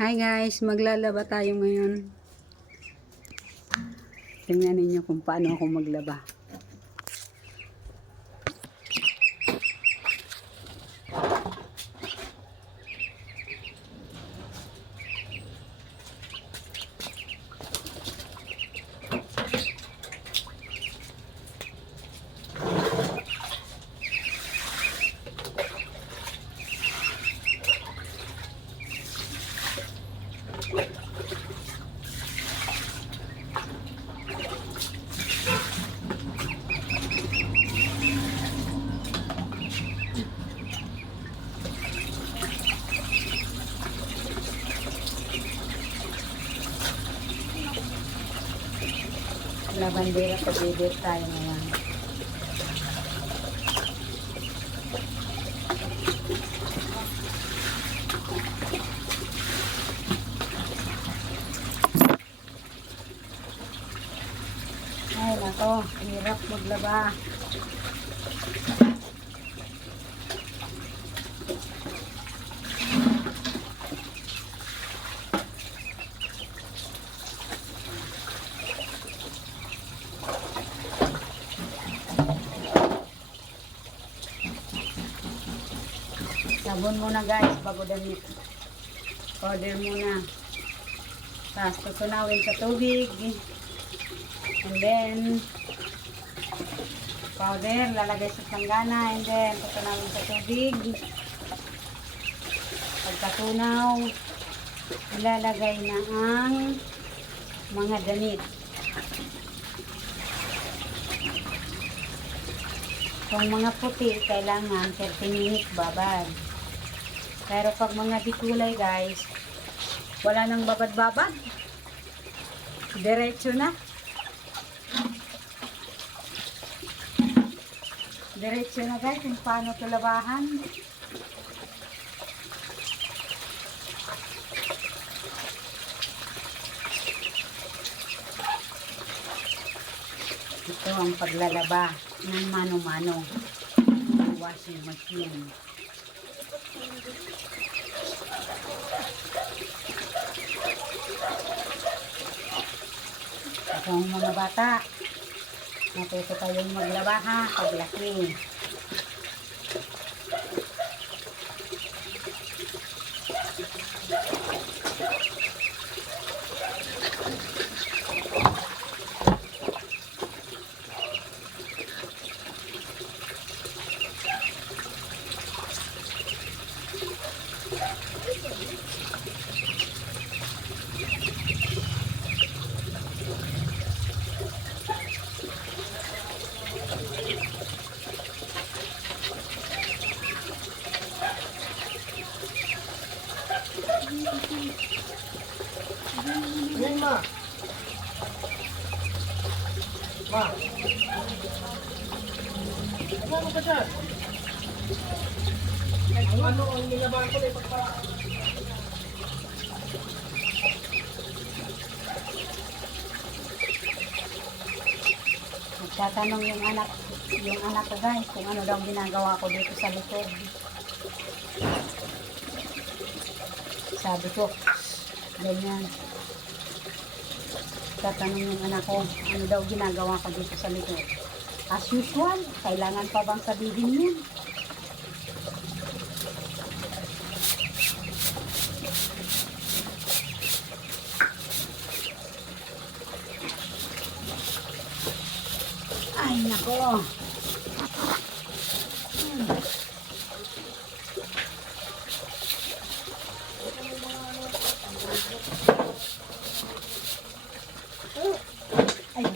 Hi guys, maglalaba tayo ngayon. Tingnan ninyo kung paano ako maglaba. Labandera, pag-edit tayo ngayon. Ay nako, hirap maglaba. Sabon muna guys, bago damit. Powder muna. Tapos tutunawin sa tubig. And then, powder, lalagay sa sanggana. And then, tutunawin sa tubig. Pagkatunaw, ilalagay na ang mga damit. Kung mga puti, kailangan 30 minutes babad. Pero pag mga dikulay guys, wala nang babad-babad. Diretso na. Diretso na guys kung paano ito labahan. Ito ang paglalaba ng mano-mano. Washing machine. Ito ang mga bata. Natuto kayong maglaba ha, paglaki. Yan ma. Ma. Ano ka dyan? Ano ang nilabahan ko na ipagpa... Nagtatanong yung anak ko guys, kung ano daw ginagawa ko dito sa likod. Sabi ko, ganyan. Tatanong yung anak ko, ano daw ginagawa ko dito sa likod. As usual, kailangan pa bang sabihin yun? Ay, nako. Ay.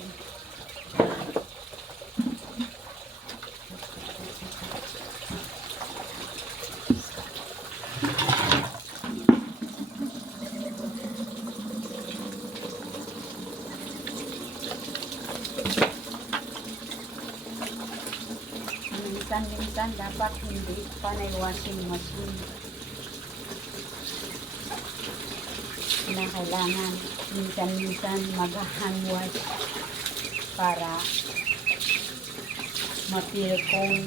Minsan dapat hindi panay washing machine. Na kailangan minsan mag-hand wash para ma-feel kung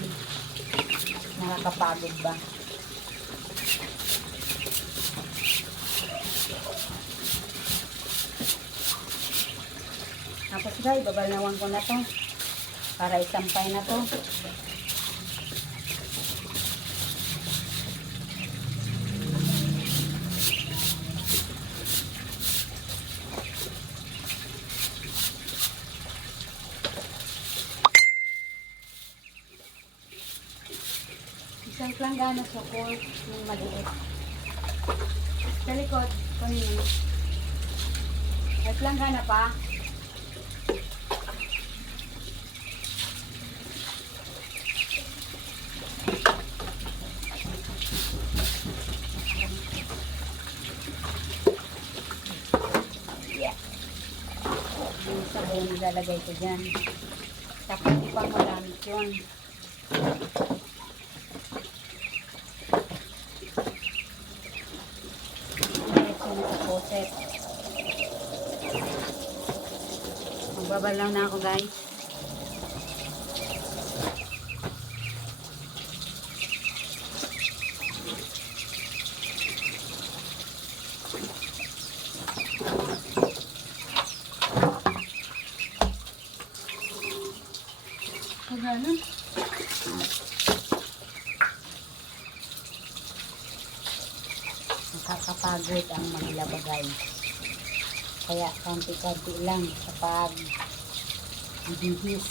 nakakapagod ba. guys, babalnawan ko na to. Para isampay na to. Isang planggana sa pork ng maliit. Sa likod, kanina. May planggana pa. Yeah. Yung sabon nilalagay ko dyan. Tapos ipang magamit yun. Magbabalaw na ako guys. Kagano? Nakakapagod ang maglaba guys. Kaya konti-konti lang kapag bibihis.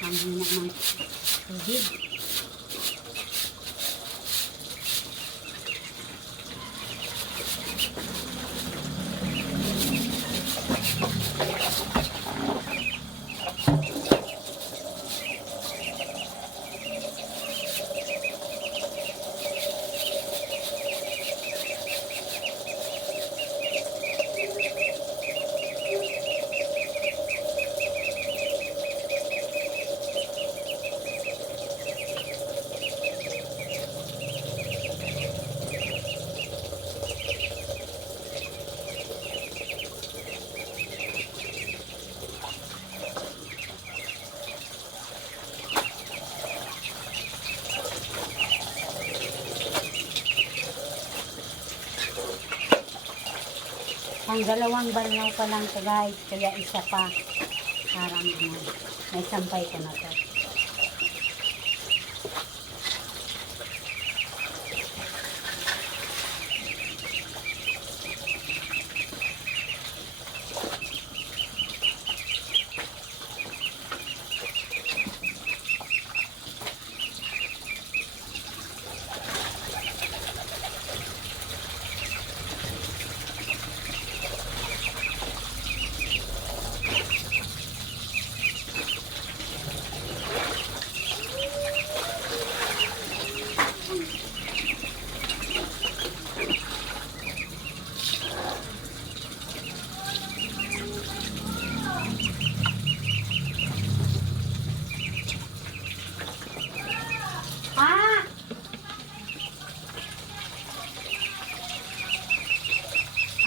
Ang hina ng tubig. Ang dalawang balnaw pa lang to guys, kaya isa pa. Parang may sampay ko na to.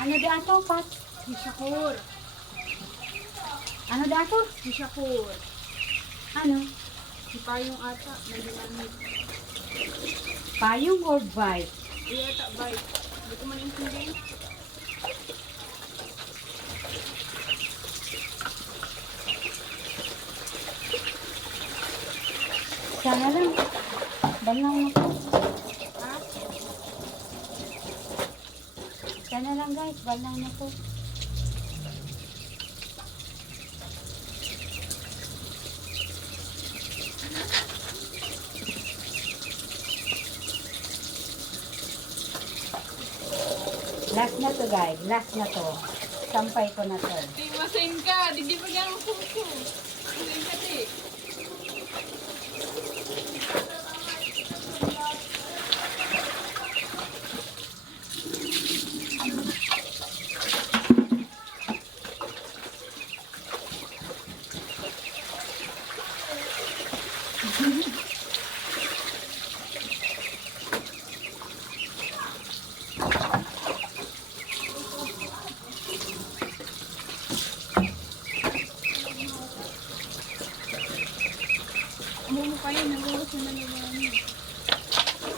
Ano di ato, Pat? Bishakur. Ano di ato? Bishakur. Ano? Si Payong ata. Nandinamit. Payong or bite? Iya ata bite. Hindi ko man intindihin. Sana lang. Balnaw na po. Ha? Sana lang guys, balnaw na po. Last na to guys, last na to. sampay ko na to. Di masin ka. Di pa gano'ng suso. Masin ka, ti. Umumo kayo, nag-uwas na nalaman.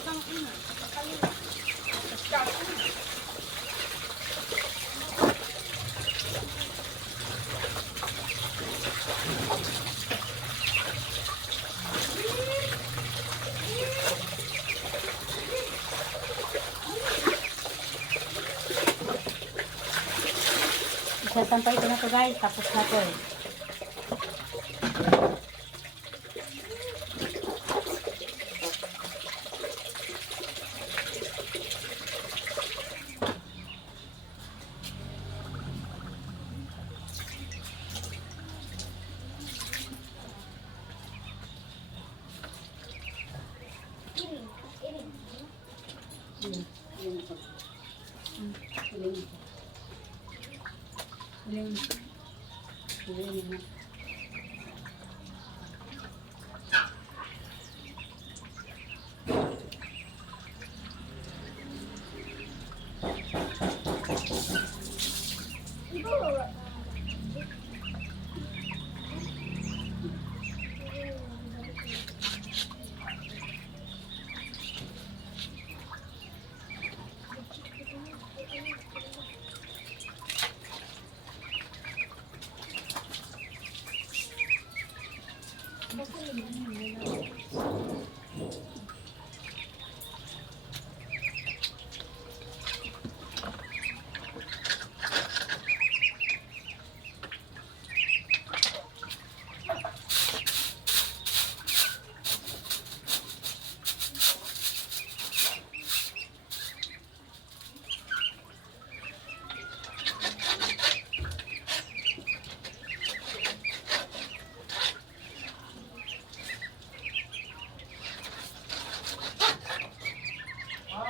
Tang ina. Isasampay ko na to guys, tapos na to eh.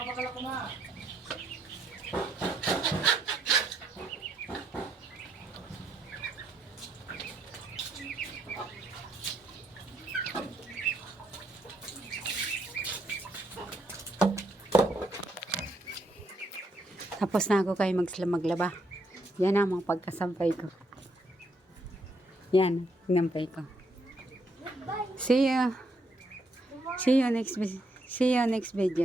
Bakala ko na. Tapos na ako kayo maglaba. Yan ang mga pagkasampay ko. Yan, nampay ko. See you. See you next video.